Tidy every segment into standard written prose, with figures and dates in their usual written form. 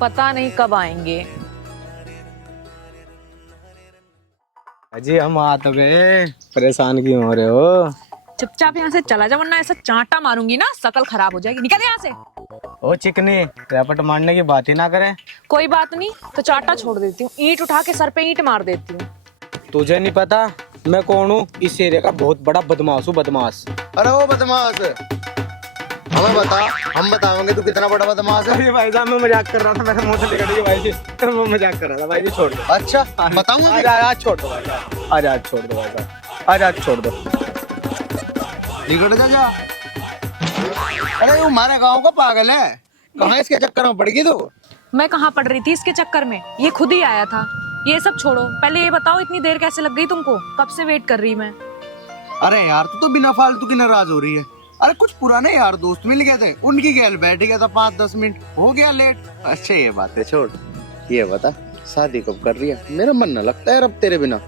पता नहीं कब आएंगे। अजी हम आ तो गए, परेशान क्यों हो रहे हो? चुपचाप यहाँ से चला जा वरना ऐसा चांटा मारूंगी ना शकल खराब हो जाएगी। निकल यहाँ से। ओ चिकनी, रैपट मारने की बात ही ना करे। कोई बात नहीं तो चांटा छोड़ देती हूँ, ईंट उठा के सर पे ईंट मार देती हूँ। तुझे नहीं पता मैं कौन हूँ? इस एरिया का बहुत बड़ा बदमाश हूँ, बदमाश। अरे वो बदमाश हमें बता, हम बताएंगे तू कितना बड़ा बदमाश है। अरे भाई साहब मैं मजाक कर रहा था, मेरे मुंह से निकल गई भाई जी। मैं मजाक कर रहा था भाई जी, छोड़ दो। अच्छा बताऊंगा। आज छोड़ दो भाई साहब, आज छोड़ दो भाई साहब, आज छोड़ दो। निकट जा। अरे वो हमारे गाँव का पागल है, कहाँ इसके चक्कर में पड़ गई तू? मैं कहाँ पड़ रही थी इसके चक्कर में, ये खुद ही आया था। ये सब छोड़ो, पहले ये बताओ इतनी देर कैसे लग गई तुमको? कब से वेट कर रही मैं। अरे यार तू तो बिना फालतू की नाराज हो रही है। अरे कुछ पुराने यार दोस्त मिल गए थे, उनकी गैल बैठ गया था, 5-10 मिनट हो गया लेट। अच्छा ये बात है छोड़, ये बता शादी कब कर रही है? मेरा मन न लगता है अब तेरे बिना।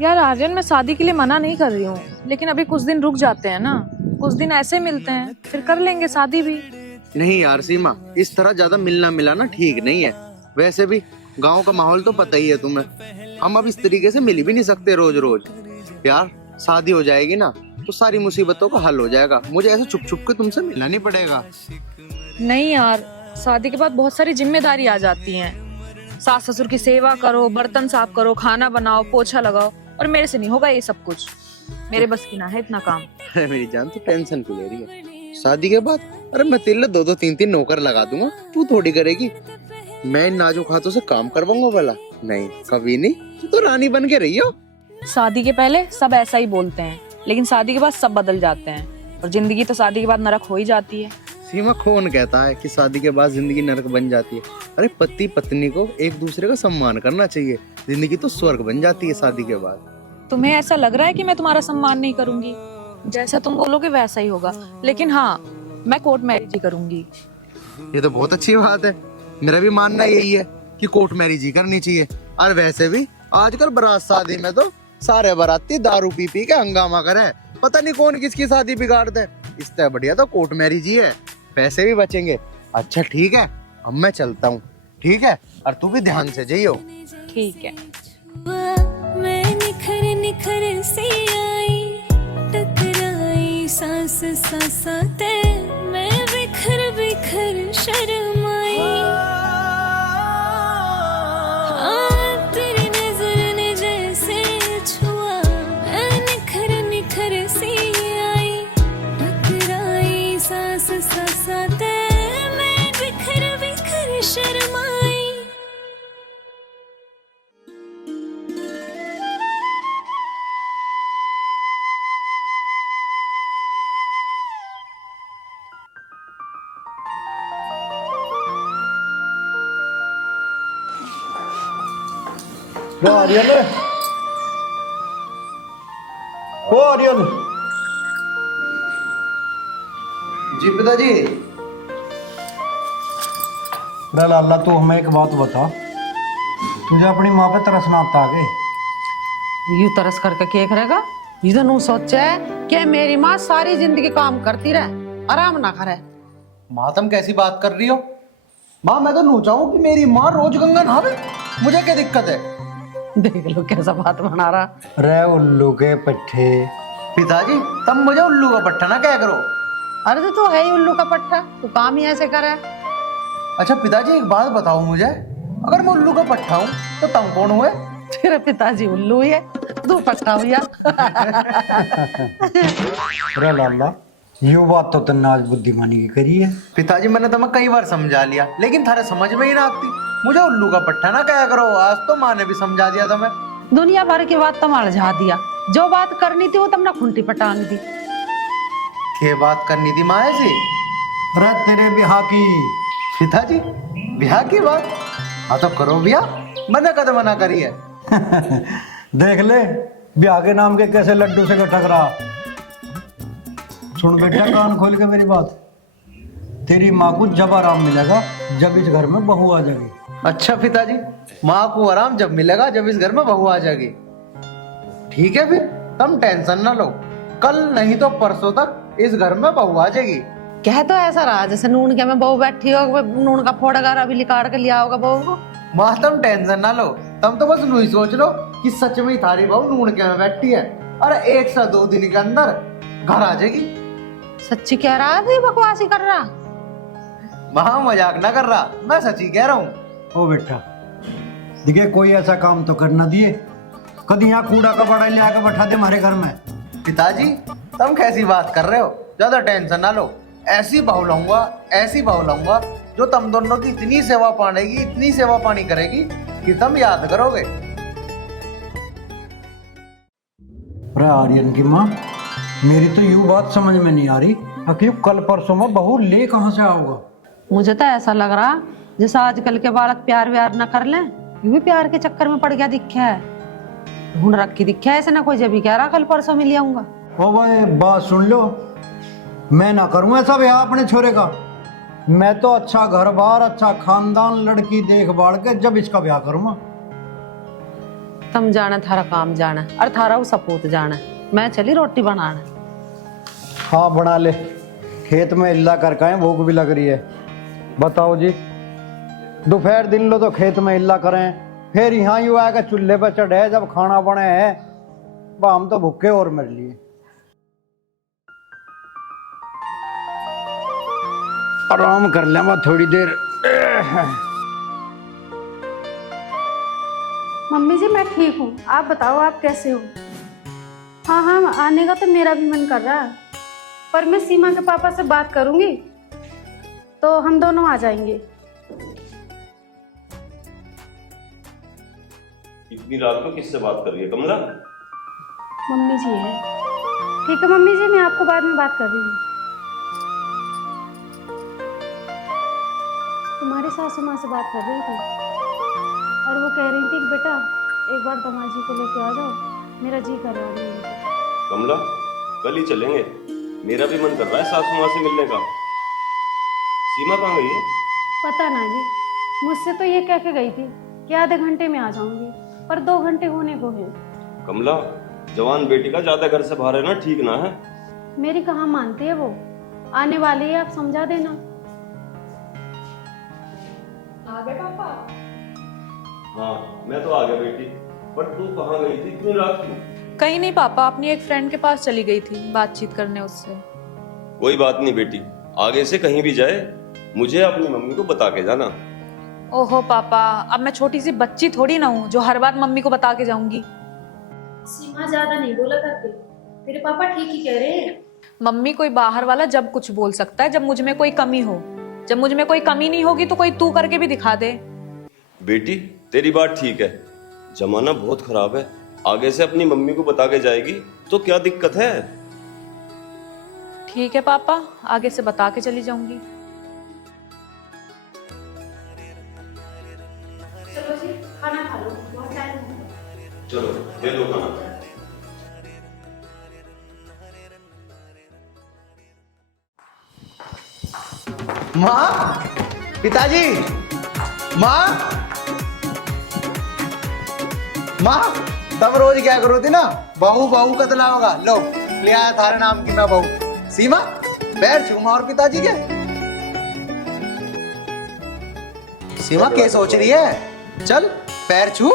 यार आर्यन, मैं शादी के लिए मना नहीं कर रही हूँ, लेकिन अभी कुछ दिन रुक जाते हैं ना, कुछ दिन ऐसे मिलते हैं, फिर कर लेंगे शादी भी। नहीं यार सीमा, इस तरह ज्यादा मिलना मिलाना ठीक नहीं है। वैसे भी गांव का माहौल तो पता ही है तुम्हें, हम अब इस तरीके से मिल भी नहीं सकते रोज रोज। यार शादी हो जाएगी ना तो सारी मुसीबतों का हल हो जाएगा, मुझे ऐसे छुप छुप के तुमसे मिलना नहीं पड़ेगा। नहीं यार, शादी के बाद बहुत सारी जिम्मेदारी आ जाती हैं। सास ससुर की सेवा करो, बर्तन साफ करो, खाना बनाओ, पोछा लगाओ, और मेरे से नहीं होगा ये सब कुछ। मेरे बस की ना है इतना काम। अरे मेरी जान तू टेंशन क्यों ले रही है? शादी के बाद अरे मैं तेरे लिए 2-2 3-3 नौकर लगा दूंगा, तू थोड़ी करेगी। मैं इन नाजुक हाथों से काम करवाऊंगा भला? नहीं कभी नहीं, तू तो रानी बन के रही हो। शादी के पहले सब ऐसा ही बोलते हैं, लेकिन शादी के बाद सब बदल जाते हैं, और जिंदगी तो शादी के बाद नरक हो ही जाती है। सीमा कौन कहता है कि शादी के बाद जिंदगी नरक बन जाती है? अरे पति पत्नी को एक दूसरे का सम्मान करना चाहिए, जिंदगी तो स्वर्ग बन जाती है शादी के बाद। तुम्हें ऐसा लग रहा है कि मैं तुम्हारा सम्मान नहीं करूंगी? जैसा तुम बोलोगे वैसा ही होगा, लेकिन हाँ मैं कोर्ट मैरिज ही करूंगी। ये तो बहुत अच्छी बात है, मेरा भी मानना यही है कि कोर्ट मैरिज ही करनी चाहिए। और वैसे भी आजकल बारात शादी में तो सारे बाराती दारू पी पी के हंगामा करे, पता नहीं कौन किसकी शादी बिगाड़ दे। इससे बढ़िया तो कोर्ट मैरिज ही है, पैसे भी बचेंगे। अच्छा ठीक है, अब मैं चलता हूँ, ठीक है? और तू भी ध्यान से जाइयो। ठीक है। मैं निखर निखर सी आई, टकराई सांस सांसाते, मैं बिखर बिखर शर्माई। हाँ, तेरी नजर ने जैसे छुआ, मैं निखर निखर सी आई, टकराई सांस सांसाते, मैं बिखर बिखर शर्माई। आर्यन, ओ आर्यन। जी पिताजी। रे लाला तू हमें एक बात बता, तुझे अपनी माँ पे तरस ना आता आगे? यू तरस करके क्या करेगा? ये तो नू सोचे कि मेरी माँ सारी जिंदगी काम करती रहे, आराम ना करे। माँ तुम कैसी बात कर रही हो? माँ मैं तो नू चाहूँ कि मेरी माँ रोज गंगा नहावे, मुझे क्या दिक्कत है? देख लो कैसा बात बना रहा। रे उल्लू के पट्टे। पिताजी तुम मुझे उल्लू का पट्टा ना क्या करो। अरे तो तू है ही उल्लू का पट्टा, तू काम ही ऐसे करे। अच्छा पिताजी एक बात बताओ मुझे, अगर मैं उल्लू का पट्टा हूँ तो तुम कौन हुए? तेरे पिताजी उल्लू ही है, तू पट्टा हुआ। रे लाला यू बात तो तन्ने आज बुद्धिमानी की करी है। पिताजी मैंने तुम्हें कई बार समझा लिया, लेकिन थारे समझ में ही ना आती। मुझे उल्लू का पट्टा ना क्या करो, आज तो माँ ने भी समझा दिया तुम्हें। दुनिया भर की बात तुम अलझा दिया, जो बात करनी थी वो तुमने खुंटी पर टांग दी। ये बात करनी थी माँ ऐसी? अरे तेरे ब्याह की। पिताजी ब्याह की बात? हाँ तो करो ब्याह, मैंने कद मना करी है। देख ले ब्याह के नाम के कैसे लड्डू से गठक रहा। सुन बेटा कान खोल के मेरी बात, तेरी माँ को जब आराम मिलेगा जब इस घर में बहू आ जाएगी। अच्छा पिताजी, माँ को आराम जब मिलेगा जब इस घर में बहू आ जाएगी। ठीक है फिर तुम टेंशन ना लो, कल नहीं तो परसों तक इस घर में बहू आ जाएगी। कह तो ऐसा रहा जैसे नून के में बहू बैठी हो, नून का फोड़गा अभी निकाल के लिया होगा बहू को। माँ तुम टेंशन ना लो, तुम तो बस नू ही सोच लो कि सच में ही थारी बहू नून के में बैठी है। अरे 1 से 2 दिन के अंदर घर आ जाएगी। सच्ची कह रहा है, बकवासी कर रहा? माँ मजाक ना कर रहा, मैं सच्ची कह रहा हूँ। ओ बेटा दिखे कोई ऐसा काम तो करना दिए, कभी यहाँ कूड़ा कपड़ा ले आकर बैठा दे हमारे घर में। पिताजी तुम कैसी बात कर रहे हो, ज्यादा टेंशन ना लो। ऐसी बहू लाऊंगा, ऐसी बहू लाऊंगा जो तुम दोनों की इतनी सेवा पानेगी, इतनी सेवा पानी करेगी कि तुम याद करोगे। अरे आर्यन की माँ, मेरी तो यूं बात समझ में नहीं आ रही कि कल परसों में बहू ले कहाँ से आओगा। मुझे तो ऐसा लग रहा जैसे आजकल के बालक प्यार व्यार न कर लें, यूं भी प्यार के चक्कर में पड़ गया दिखा है, ढूंढ रखी दिखा है ऐसे ना कोई, जब भी कह रहा कल परसों मिल आऊंगा। ओ भाई बात सुन लो, मैं ना करूँ ऐसा ब्याह अपने छोरे का। मैं तो अच्छा घर बार, अच्छा खानदान, लड़की देख भाल के जब इसका ब्याह करूँगा। तुम जाना थारा काम जाना, और थारा वो सपूत जाना, मैं चली रोटी बनाना। हाँ बना ले, खेत में इल्ला करके आए, भूख भी लग रही है। बताओ जी, दोपहर दिन लो तो खेत में इल्ला करें, फिर यहाँ यूँ आएगा चूल्हे पर चढ़े जब खाना बने है, हम तो भूखे और मर लिए। आराम कर लेंगे थोड़ी देर। मम्मी जी मैं ठीक हूँ, आप बताओ आप कैसे हो? हाँ हाँ आने का तो मेरा भी मन कर रहा है, पर मैं सीमा के पापा से बात करूँगी तो हम दोनों आ जाएंगे। इतनी रात को किससे बात कर रही है कमला? मम्मी जी है। ठीक है मम्मी जी, मैं आपको बाद में बात कर रही हूँ। तुम्हारी सासू माँ से बात कर रही थी और वो कह रही थी कि बेटा एक बार दामाद जी को लेके आ जाओ, मेरा जी कर रहा है। कमला कल ही चलेंगे, मेरा भी मन कर रहा है सासू माँ से मिलने का। सीमा कहाँ गई है? पता ना जी, मुझसे तो ये कह के गई थी कि आधे घंटे में आ जाऊंगी, पर 2 घंटे होने को है। कमला जवान बेटी का ज्यादा घर से बाहर रहना ठीक ना है। मेरी कहाँ मानती है वो, आने वाली है, आप समझा देना। आ गए पापा? हाँ मैं तो आ गया बेटी, पर तू कहाँ गई थी इतनी रात को? कहीं नहीं पापा, अपनी एक फ्रेंड के पास चली गई थी बातचीत करने उससे। कोई बात नहीं बेटी, आगे से कहीं भी जाए मुझे अपनी मम्मी को बता के जाना। ओहो पापा, अब मैं छोटी सी बच्ची थोड़ी ना हूँ जो हर बात मम्मी को बता के जाऊंगी। सीमा ज्यादा नहीं बोला करते, तेरे पापा ठीक ही कह रहे हैं। मम्मी कोई बाहर वाला जब कुछ बोल सकता है जब मुझ में कोई कमी हो, जब मुझ में कोई कमी नहीं होगी तो कोई तू करके भी दिखा दे। बेटी तेरी बात ठीक है, जमाना बहुत खराब है, आगे से अपनी मम्मी को बता के जाएगी तो क्या दिक्कत है? ठीक है पापा, आगे से बता के चली जाऊंगी। चलो जी खाना खा लो, बहुत टाइम हो गया। चलो दे दो खाना। माँ, पिताजी, माँ, माँ, तब रोज क्या करो थी ना, बहू बहू कतला होगा। लो ले आया थारे नाम की मैं बहू। सीमा पैर छू और पिताजी के। सीमा क्या सोच रही है? चल पैर छू।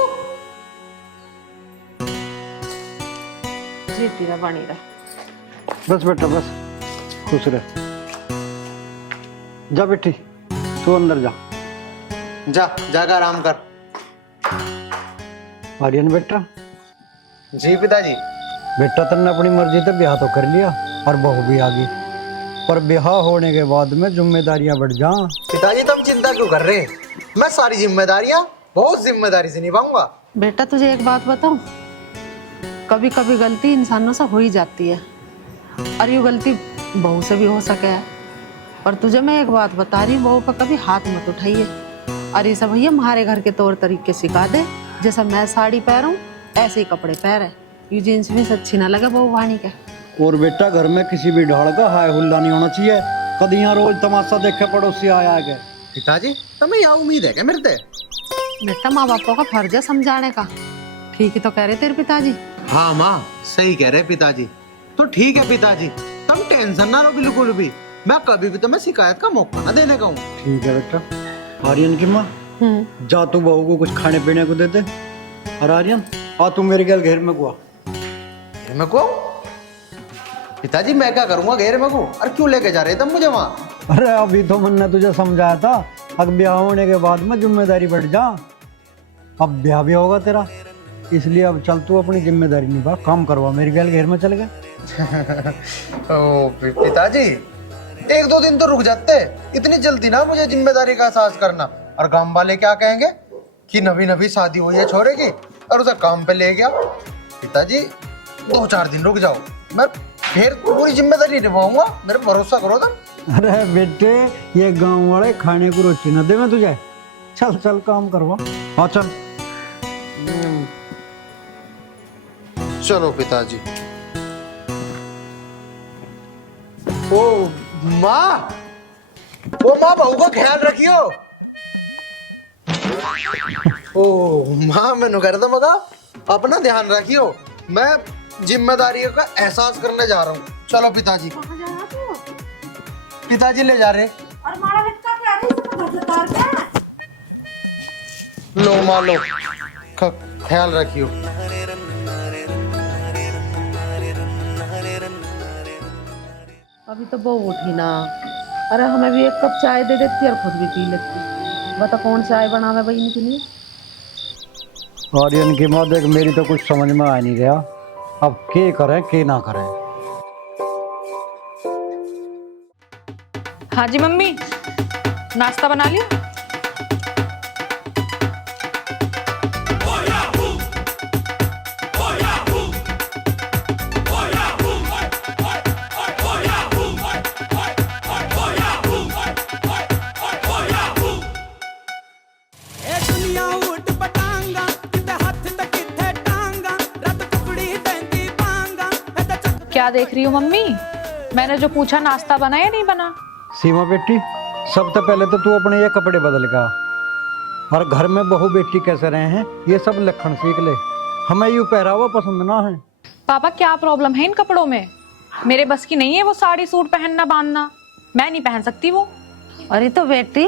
जी तेरा बनी रहा। बस बेटा बस, खुश रह। जा बेटी तू अंदर जा। जा जाकर आराम कर। आर्यन बेटा, जी पिताजी। बेटा तुमने अपनी मर्जी से ब्याह तो कर लिया और बहू भी आ गई, पर ब्याह होने के बाद में जिम्मेदारियां बढ़ जा। पिताजी तुम चिंता क्यों कर रहे? मैं सारी जिम्मेदारियां बहुत जिम्मेदारी से निभाऊंगा। बेटा तुझे एक बात बताऊं, कभी कभी गलती इंसानों से हो ही जाती है, और ये गलती बहू से भी हो सके है। पर तुझे मैं एक बात बता रही हूँ, बहू पर कभी हाथ मत उठाइए। और ये सब भैया हमारे घर के तौर तरीके सिखा दे, जैसा मैं साड़ी पहनूं ऐसे ही कपड़े पहने, ये जींस भी अच्छी ना लगे बहू वाणी के। और बेटा घर में किसी भी ढाल का हाय हुल्ला नहीं होना चाहिए, कभी यहाँ रोज तमाशा देखे पड़ोसी आया गए। पिताजी तुम्हें यह उम्मीद है क्या मेरे से? बेटा माँ बापों का फर्ज है समझाने का। ठीक ही तो कह रहे तेरे पिताजी। हाँ माँ सही कह रहे पिताजी। तो ठीक है पिताजी, तुम टेंशन ना लो बिल्कुल भी, मैं कभी भी तुम्हें शिकायत का मौका ना देने का हूँ। ठीक है बेटा। आर्यन की माँ, जा तू बहू को कुछ खाने पीने को देते। और आर्यन, आ तू मेरे घर घर में को आ। घेर में को? पिताजी मैं क्या करूंगा घेर में को? और क्यों लेके जा रहे थे मुझे वहाँ? अरे अभी तो मैंने तुझे समझाया था, अब ब्याह होने के बाद में जिम्मेदारी बढ़ जा। अब ब्याह भी होगा तेरा, इसलिए अब चल तू अपनी जिम्मेदारी निभा, काम करवा, मेरे घर में चल गए। ओ पिताजी, एक दो दिन तो रुक जाते, इतनी जल्दी ना मुझे जिम्मेदारी का एहसास करना। और गांव वाले क्या कहेंगे कि नवी नवी शादी हुई है छोरे की और उसे काम पे ले गया। पिताजी 2-4 दिन रुक जाओ, मैं फिर पूरी जिम्मेदारी निभाऊंगा, मेरे भरोसा करो तुम। अरे बेटे, ये गांव वाले खाने को रोटी न दे मैं तुझे। चल चल काम करवा। हाँ चल। चलो पिताजी। ओ माँ, बहू का ख्याल रखियो। ओ माँ, मैंने कह रहा था मगा अपना ध्यान रखियो, मैं जिम्मेदारियों का एहसास करने जा रहा हूँ। चलो पिताजी। पिताजी ले जा रहे। लो माँ लो, ख्याल रखियो। अभी तो बहू उठी ना। अरे हमें भी एक कप चाय दे देती और खुद भी पी लेती। बता कौन चाय बनावे भाई इनके लिए। आर्यन की माँ देख, मेरी तो कुछ समझ में आ नहीं गया, अब के करें के ना करें। हाँ जी मम्मी, नाश्ता बना लिया? क्या देख रही हो मम्मी? मैंने जो पूछा नाश्ता बना या नहीं बना? सीमा बेटी, सबसे पहले तो तू अपने ये कपड़े बदल का, और घर में बहू बेटी कैसे रहे हैं ये सब लक्षण सीख ले। हमें यूं पहरावा पसंद ना है। पापा क्या प्रॉब्लम है इन कपड़ों में? मेरे बस की नहीं है वो साड़ी सूट पहनना बांधना, मैं नहीं पहन सकती वो। अरे तो बेटी,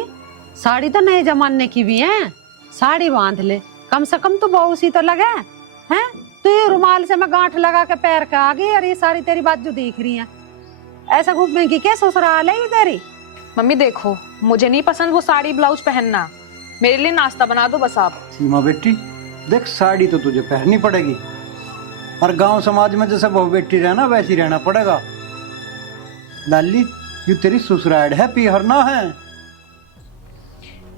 साड़ी तो नए जमाने की भी है, साड़ी बांध ले, कम से कम तो बहू सी तो लगे हैं। तो ये रुमाल से मैं गांठ लगा के पैर के आ गई और ये सारी तेरी बात जो देख रही है, ऐसा घूमने की क्या ससुराल है ये तेरी? मम्मी देखो, मुझे नहीं पसंद वो साड़ी ब्लाउज पहनना, मेरे लिए नाश्ता बना दो बस आप। सीमा बेटी देख, साड़ी तो तुझे पहननी पड़ेगी, और गांव समाज में जैसे बहू बेटी रहना वैसी रहना पड़ेगा। लाली, ये तेरी ससुराल है, पीहर ना है।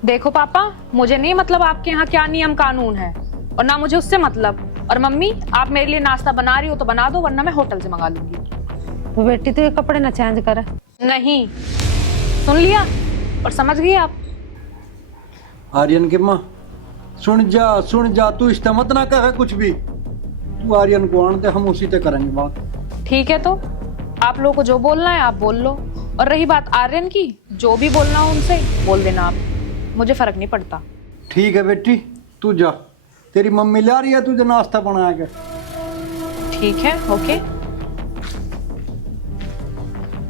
देखो पापा, मुझे नहीं मतलब आपके यहाँ क्या नियम कानून है, और ना मुझे उससे मतलब। और मम्मी, आप मेरे लिए नाश्ता बना रही हो तो बना दो, वरना मैं होटल से मंगा लूंगी। तो बेटी तो ये कपड़े ना चेंज करे। नहीं, सुन लिया और समझ गई आप? आर्यन की माँ, सुन जा, तू इस्ता मत ना कहे कुछ भी। तू आर्यन को आने दे, हम उसी ते करेंगे बात। ठीक है, तो आप लोगों को जो बोलना है आप बोल लो, और रही बात आर्यन की, जो भी बोलना हो उनसे बोल देना आप, मुझे फर्क नहीं पड़ता। ठीक है बेटी, तू जा, तेरी मम्मी ला रही है तुझे नाश्ता बना के। ठीक है, ओके।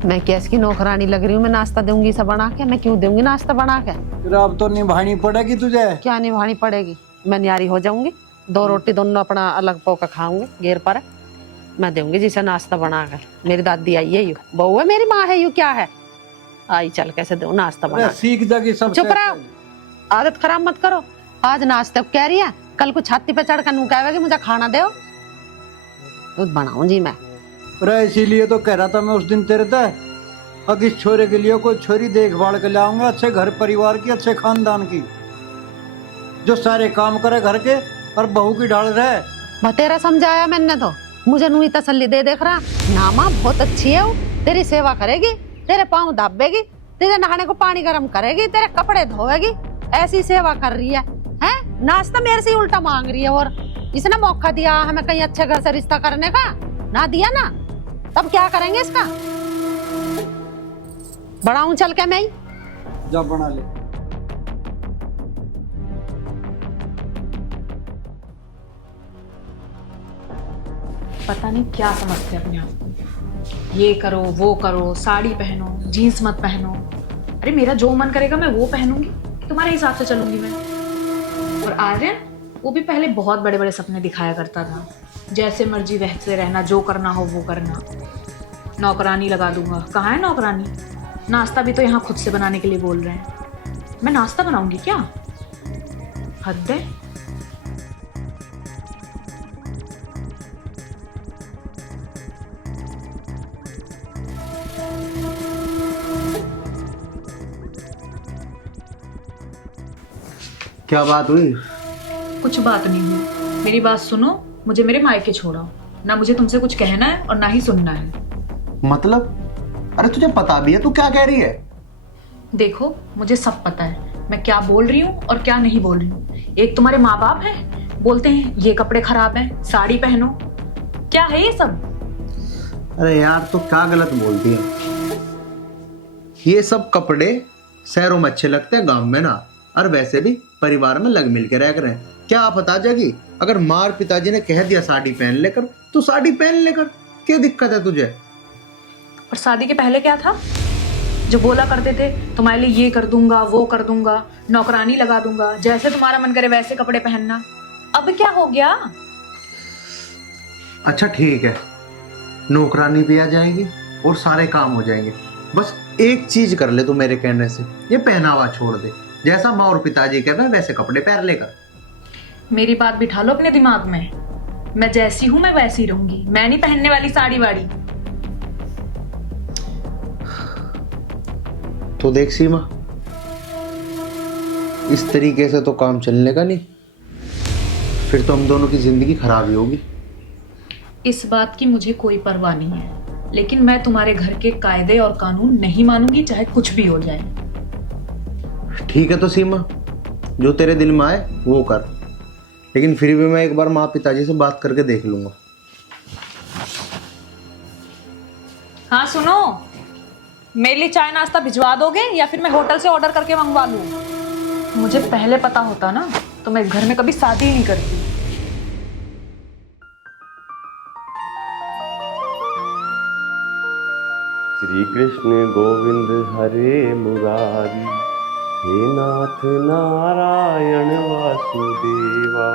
मैं क्या इसकी नौकरानी लग रही हूँ? मैं नाश्ता दूंगी सब बना के? मैं क्यों दूंगी नाश्ता बना के? फिर अब तो निभानी पड़ेगी तुझे। क्या निभानी पड़ेगी? मैं न्यारी हो जाऊंगी, 2 रोटी दोनों अपना अलग पौका खाऊंगी घेर पर। मैं दूंगी जिसे नाश्ता बनाकर। मेरी दादी आई है, यू बहू है, मेरी माँ है, यू क्या है? आई चल कैसे दूं नाश्ता बना। सीख जागी सब। चुप रहो, आदत खराब मत करो। आज नाश्ता कह रही है, कल को छाती पे चढ़ कर नू कहेगा कि मुझे खाना दो, दूध बनाऊं जी मैं। अरे इसीलिए तो कह रहा था मैं उस दिन तेरे से, अब इस छोरे के लिए कोई छोरी देखभाल के लाऊंगा, अच्छे घर परिवार की, अच्छे खानदान की, जो सारे काम करे घर के और बहू की ढाल रहे। बतेरा समझाया मैंने तो, मुझे नू तसल्ली दे देख रहा ना। माँ बहुत अच्छी है वो, तेरी सेवा करेगी, तेरे पाँव दाबेगी, तेरे नहाने को पानी गर्म करेगी, तेरे कपड़े धोएगी, ऐसी सेवा कर रही है। नाश्ता मेरे से उल्टा मांग रही है, और इसने मौका दिया हमें कहीं अच्छे घर से रिश्ता करने का, ना दिया ना, तब क्या करेंगे इसका? बढ़ाऊं चल के मैं ही? जा बना ले। पता नहीं क्या समझते अपने आप को। ये करो वो करो, साड़ी पहनो, जीन्स मत पहनो। अरे मेरा जो मन करेगा मैं वो पहनूंगी, तुम्हारे हिसाब से चलूंगी मैं। और आर्यन, वो भी पहले बहुत बड़े बड़े सपने दिखाया करता था, जैसे मर्जी वैसे रहना, जो करना हो वो करना, नौकरानी लगा दूंगा। कहाँ है नौकरानी? नाश्ता भी तो यहाँ खुद से बनाने के लिए बोल रहे हैं। मैं नाश्ता बनाऊंगी क्या? हद है। क्या बात हुई? कुछ बात नहीं हुई। मेरी बात सुनो, मुझे मेरे मायके छोड़ो। ना मुझे तुमसे कुछ कहना है और ना ही सुनना है। मतलब? अरे तुझे पता भी है तू क्या कह रही है? देखो, मुझे सब पता है मैं क्या बोल रही हूँ और क्या नहीं बोल रही हूँ। एक तुम्हारे माँ बाप हैं, बोलते हैं ये कपड़े खराब हैं, साड़ी पहनो। क्या है ये सब? अरे यार तू क्या गलत बोलती है? ये सब कपड़े शहरों में अच्छे लगते हैं, गांव में ना। और वैसे भी परिवार में लग मिल के रह कर हैं। क्या पता जगी अगर मार पिताजी ने कह दिया साड़ी पहन लेकर तो साड़ी पहन लेकर, क्या दिक्कत है तुझे? और शादी के पहले क्या था जो बोला करते थे तुम्हारे लिए ये कर दूंगा वो कर दूंगा, नौकरानी लगा दूंगा, जैसे तुम्हारा मन करे वैसे कपड़े पहनना। अब क्या हो गया? अच्छा ठीक है, नौकरानी भी आ जाएगी और सारे काम हो जाएंगे। बस एक चीज कर ले तू मेरे कहने से, ये पहनावा छोड़ दे। जैसा माँ और पिताजी कहते हैं वैसे कपड़े पहन लेकर। मेरी बात बिठा लो अपने दिमाग में। मैं जैसी हूं मैं वैसी रहूंगी। मैं नहीं पहनने वाली साड़ी वाड़ी। तो देख सीमा, इस तरीके से तो काम चलने का नहीं, फिर तो हम दोनों की जिंदगी खराब ही होगी। इस बात की मुझे कोई परवाह नहीं है, लेकिन मैं तुम्हारे घर के कायदे और कानून नहीं मानूंगी, चाहे कुछ भी हो जाए। ठीक है तो सीमा, जो तेरे दिल में आए वो कर, लेकिन फिर भी मैं एक बार माँ पिताजी से बात करके देख लूंगा। हाँ सुनो, मेरे लिए चाय नाश्ता भिजवा दोगे या फिर मैं होटल से ऑर्डर करके मंगवा लूं? मुझे पहले पता होता ना तो मैं घर में कभी शादी ही नहीं करती। श्री कृष्ण गोविंद हरे मुरारी, हे नाथ नारायण वासुदेवा।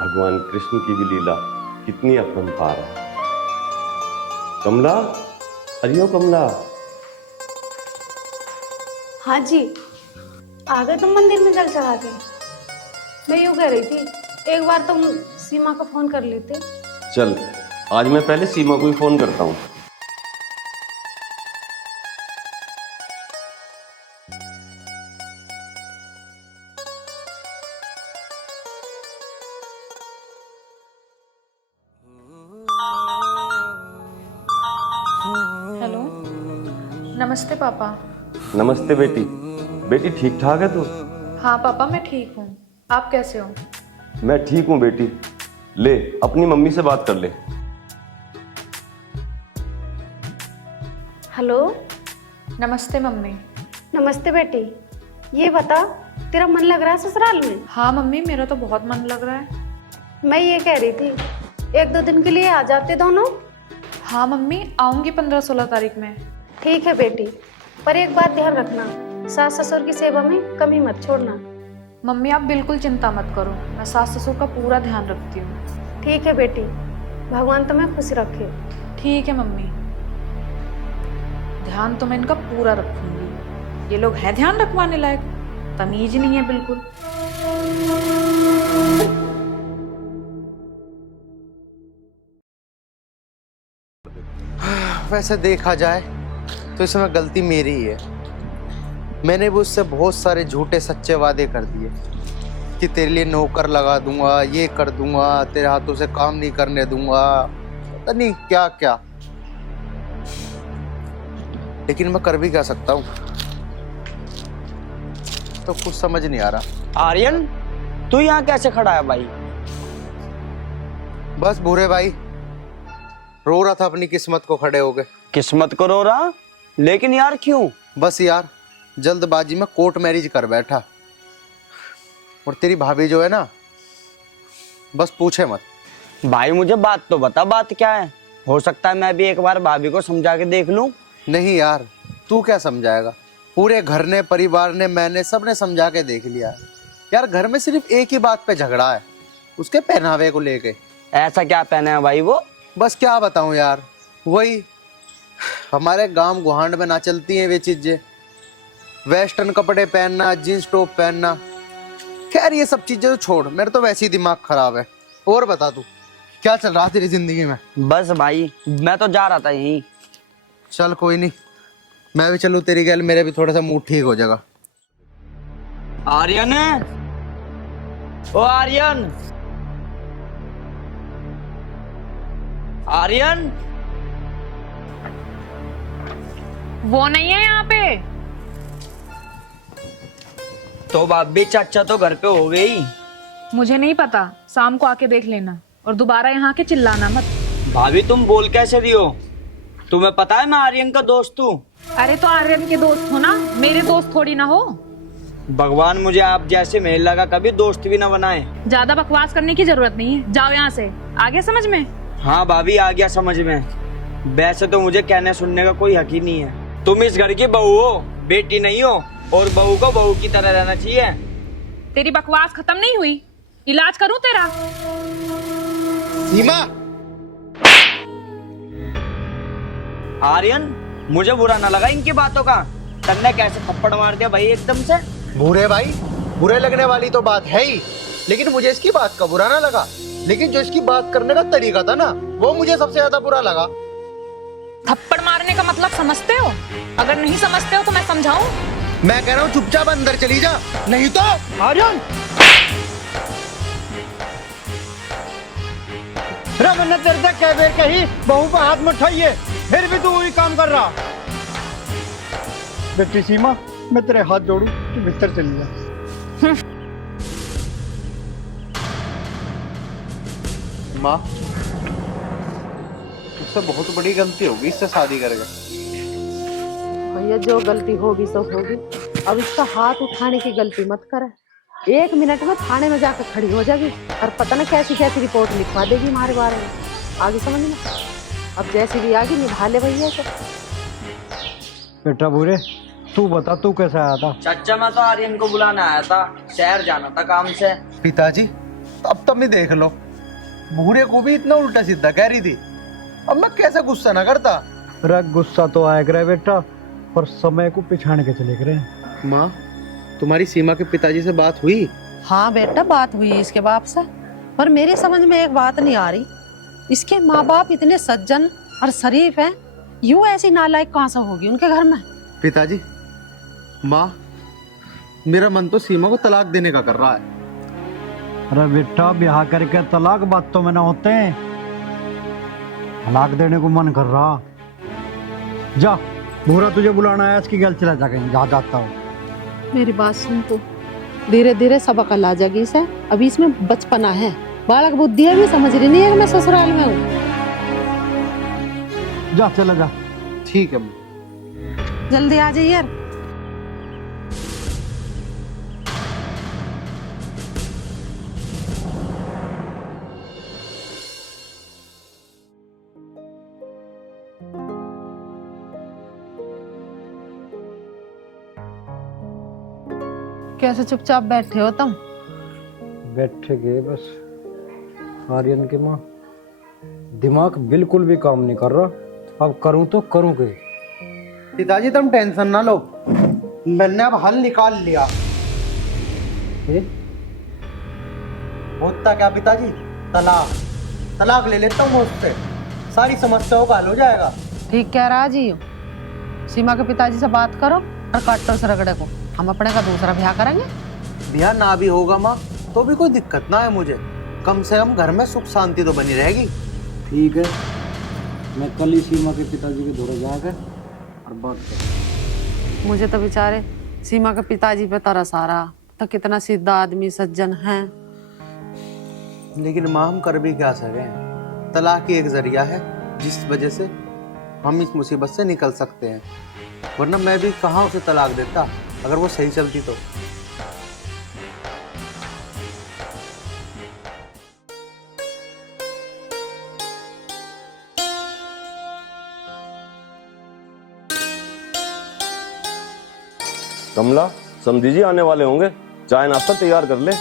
भगवान कृष्ण की भी लीला कितनी अपरंपार है। कमला, अरे ओ कमला। हाँ जी, आ गए तुम मंदिर में जल चढ़ा के? मैं यूँ कह रही थी एक बार तुम सीमा को फोन कर लेते। चल, आज मैं पहले सीमा को ही फोन करता हूँ। हेलो, नमस्ते पापा। नमस्ते बेटी। बेटी ठीक ठाक है तू? हाँ पापा, मैं ठीक हूँ। आप कैसे हो? मैं ठीक हूँ बेटी। ले अपनी मम्मी से बात कर ले। हेलो। नमस्ते मम्मी। नमस्ते बेटी। ये बता, तेरा मन लग रहा है ससुराल में? हाँ मम्मी, मेरा तो बहुत मन लग रहा है। मैं ये कह रही थी एक दो दिन के लिए आ जाते दोनों। हाँ मम्मी, आऊंगी 15-16 तारीख में। ठीक है बेटी, पर एक बात ध्यान रखना, सास ससुर की सेवा में कमी मत छोड़ना। मम्मी आप बिल्कुल चिंता मत करो, मैं सास ससुर का पूरा ध्यान रखती हूँ। ठीक है बेटी, भगवान तुम्हें खुश रखे। ठीक है मम्मी, ध्यान तो मैं इनका पूरा रखूंगी। ये लोग हैं ध्यान रखवाने लायक, तमीज नहीं है बिल्कुल। वैसे देखा जाए तो इसमें गलती मेरी ही है। मैंने भी उससे बहुत सारे झूठे सच्चे वादे कर दिए कि तेरे लिए नौकर लगा दूंगा, ये कर दूंगा, तेरे हाथों से काम नहीं करने दूंगा, पता नहीं क्या क्या। लेकिन मैं कर भी क्या सकता हूँ, तो कुछ समझ नहीं आ रहा। आर्यन, तू यहाँ कैसे खड़ा है भाई? बस भूरे भाई, रो रहा था अपनी किस्मत को खड़े हो गए। किस्मत को रो रहा? लेकिन यार क्यों? बस यार, जल्दबाजी में कोर्ट मैरिज कर बैठा। और तेरी भाभी जो है ना, बस पूछे मत। भाई मुझे बात तो बता, बात क्या है? हो सकता है मैं भी एक बार भाभी को समझा के देख लूं। नहीं यार, तू क्या समझाएगा? पूरे घर ने, परिवार ने, मैंने, सबने समझा के देख लिया है। यार घर में सिर्फ एक ही बात पे झगड़ा है, उसके पहनावे को लेके। ऐसा क्या पहना है भाई वो? बस क्या बताऊं यार, वही हमारे गांव गुहांड में ना चलती हैं वे चीजें, वेस्टर्न कपड़े पहनना, जींस टॉप पहनना। खैर ये सब चीजें तो छोड़, मेरा तो वैसे ही दिमाग खराब है। और बता तू, क्या चल रहा तेरी जिंदगी में? बस भाई मैं तो जा रहा था यहीं। चल कोई नहीं, मैं भी चलूँ तेरी गैल, मेरे भी थोड़ा सा मूड ठीक हो जाएगा। आर्यन, ओ आर्यन, आर्यन। वो नहीं है यहाँ पे। तो भाभी चाचा तो घर पे हो गई। मुझे नहीं पता, शाम को आके देख लेना और दोबारा यहाँ के चिल्लाना मत। भाभी तुम बोल कैसे रही हो? तुम्हें पता है मैं आर्यन का दोस्त हूँ। अरे तो आर्यन के दोस्त हो ना, मेरे दोस्त थोड़ी ना हो। भगवान मुझे आप जैसे महिला का कभी दोस्त भी ना बनाए। ज्यादा बकवास करने की जरूरत नहीं है, जाओ यहाँ से। आगे समझ में? हाँ भाभी आ गया समझ में। वैसे तो मुझे कहने सुनने का कोई हक ही नहीं है। तुम इस घर की बहू हो, बेटी नहीं हो, और बहू को बहू की तरह रहना चाहिए। तेरी बकवास खत्म नहीं हुई, इलाज करूं तेरा? सीमा! आर्यन मुझे बुरा ना लगा इनकी बातों का। तन्ने कैसे थप्पड़ मार दिया भाई एकदम से। बुरे भाई, बुरे लगने वाली तो बात है ही, लेकिन मुझे इसकी बात का बुरा ना लगा। लेकिन जो इसकी बात करने का तरीका था ना, वो मुझे सबसे ज्यादा बुरा लगा। थप्पड़ मारने का मतलब समझते हो? अगर नहीं समझते हो तो मैं समझाऊं? मैं कह रहा हूँ चुपचाप अंदर चली जा, नहीं तो। आर्यन, अरे मैंने तेरे से कह बेर कही बहू को हाथ मत उठाइए, फिर भी तू वही काम कर रहा। बेटी सीमा, मैं तेरे हाथ जोड़ू, तू भीतर चली जा। माँ, उससे बहुत बड़ी गलती होगी इससे शादी करके। भैया जो गलती होगी सो होगी, अब इसका हाथ उठाने की गलती मत कर। 1 मिनट में थाने में जाकर खड़ी हो जाएगी और पता ना कैसी कैसी रिपोर्ट लिखवा देगी हमारे बारे में। आगे समझ में? अब जैसी भी आगे निभा ले भैया से। बेटा बूढ़े, तू बता तू कैसे आया था? चाचा मैं तो आर्यन को बुलाने आया था, शहर जाना था काम से। पिताजी, अब तब भी देख लो, बूढ़े को भी इतना उल्टा सीधा कह रही थी, अब मैं कैसे गुस्सा ना करता। अरे गुस्सा तो आया करे बेटा, पर समय को पिछाड़ के चले करे। माँ, तुम्हारी सीमा के पिताजी से बात हुई? हाँ बेटा, बात हुई इसके बाप से, पर मेरी समझ में एक बात नहीं आ रही। इसके माँ बाप इतने सज्जन और शरीफ हैं, यूं ऐसी नालायक कहाँ से होगी उनके घर में? पिताजी, माँ, मेरा मन तो सीमा को तलाक देने का कर रहा है। अरे बेटा, ब्याह करके तलाक बात तो में ना होते हैं, तलाक देने को मन कर रहा। जा, भूरा तुझे बुलाना है, इसकी गल चला जा कहीं, जा जाता हूँ। मेरी बात सुन तू, धीरे धीरे सब अकल आ जाएगी इसे। अभी इसमें बचपना है, बालक बुद्धि है, भी समझ रही नहीं है कि मैं ससुराल में हूँ। जा चला जा। ठीक है, जल्दी आ जाइए यार। कैसे चुपचाप बैठे हो तुम? बैठे गए बस। आर्यन की माँ, दिमाग बिल्कुल भी काम नहीं कर रहा, अब करूं तो करूं के? पिताजी तुम टेंशन ना लो, मैंने अब हल निकाल लिया। होता क्या पिताजी, तलाक तलाक ले लेता हूँ उससे, सारी समस्याओं का हल हो जाएगा। ठीक कह रहा जी। सीमा के पिताजी से बात करो और काटो उस रगड़े को। हम अपने का दूसरा ब्याह करेंगे। ब्याह ना भी होगा माँ, तो भी कोई दिक्कत ना है मुझे, कम से कम घर में सुख शांति तो बनी रहेगी। ठीक है, मैं कल ही सीमा के पिताजी के दौरे जाकर और बात कर। मुझे तो बेचारे सीमा के पिताजी पे तरस आ रहा, तो कितना सीधा आदमी सज्जन है। लेकिन माँ हम कर भी क्या सकें, तलाक ही एक जरिया है जिस वजह से हम इस मुसीबत से निकल सकते हैं, वरना मैं भी कहाँ उसे तलाक देता अगर वो सही चलती तो। कमला, समधी जी आने वाले होंगे, चाय नाश्ता तैयार कर ले।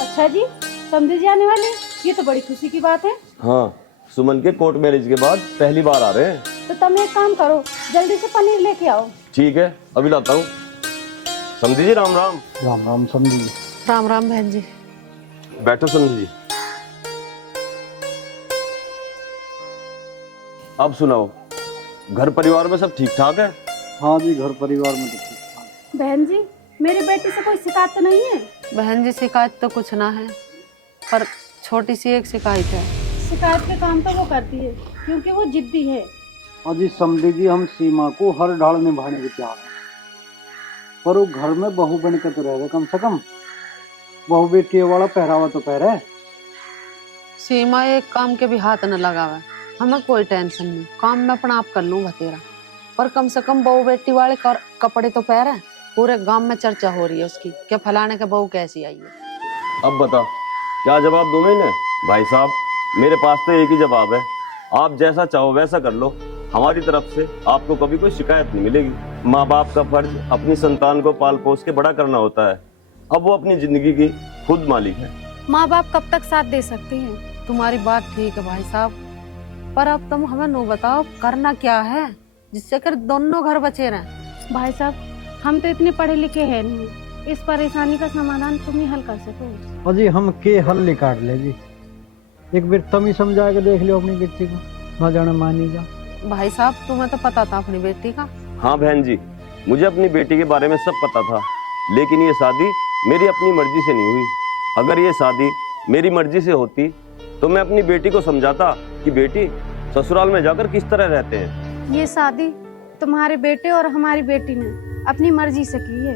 अच्छा जी, समझे जी आने वाले, ये तो बड़ी खुशी की बात है। हाँ, सुमन के कोर्ट मैरिज के बाद पहली बार आ रहे हैं। तो तुम एक काम करो, जल्दी से पनीर लेके आओ। ठीक है, अभी लाता हूँ। समधी जी राम राम। राम राम समझी। राम राम बहन जी। बैठो समधी जी। अब सुनाओ, घर परिवार में सब ठीक ठाक है? हाँ जी, घर परिवार में तो ठीक ठाक। बहन जी, मेरी बेटी से कोई शिकायत तो नहीं है? बहन जी शिकायत तो कुछ ना है, पर छोटी सी एक शिकायत है। शिकायत के काम तो वो करती है, क्योंकि वो जिद्दी है। अजी समझी जी, हम सीमा को हर ढाल निभाने को तैयार हैं, पर वो घर में बहू बन के तो रहेगा, कम से कम बहू बेटी वाला पहरावा तो पहरे। सीमा एक काम के भी हाथ न लगावे, हमें कोई टेंशन नहीं, काम मैं अपना आप कर लूंगा तेरा, पर कम से कम बहू बेटी वाले कपड़े तो पहरे। पूरे गांव में चर्चा हो रही है उसकी कि फलाने के बहू कैसी आई है। अब बता, क्या जवाब दूं इन्हें? भाई साहब, मेरे पास तो एक ही जवाब है, आप जैसा चाहो वैसा कर लो। हमारी तरफ से आपको कभी कोई शिकायत नहीं मिलेगी। माँ बाप का फर्ज अपनी संतान को पाल पोस के बड़ा करना होता है। अब वो अपनी जिंदगी की खुद मालिक है। माँ बाप कब तक साथ दे सकते हैं? तुम्हारी बात ठीक है भाई साहब, पर अब तुम हमें नो बताओ करना क्या है जिससे कर दोनों घर बचे रहें। भाई साहब, हम तो इतने पढ़े लिखे हैं नहीं, इस परेशानी का समाधान तुम ही हल कर सको। अजी हम के हल निकाल ले जी, एक बार तुम ही समझा के देख लो अपनी बेटी को, ना जाना मानी जा। भाई साहब, तुम्हें तो पता था अपनी बेटी का। हाँ बहन जी, मुझे अपनी बेटी के बारे में सब पता था, लेकिन ये शादी मेरी अपनी मर्जी से नहीं हुई। अगर ये शादी मेरी मर्जी से होती तो मैं अपनी बेटी को समझाता कि बेटी, ससुराल में जाकर किस तरह रहते हैं। ये शादी तुम्हारे बेटे और हमारी बेटी ने अपनी मर्जी से की है।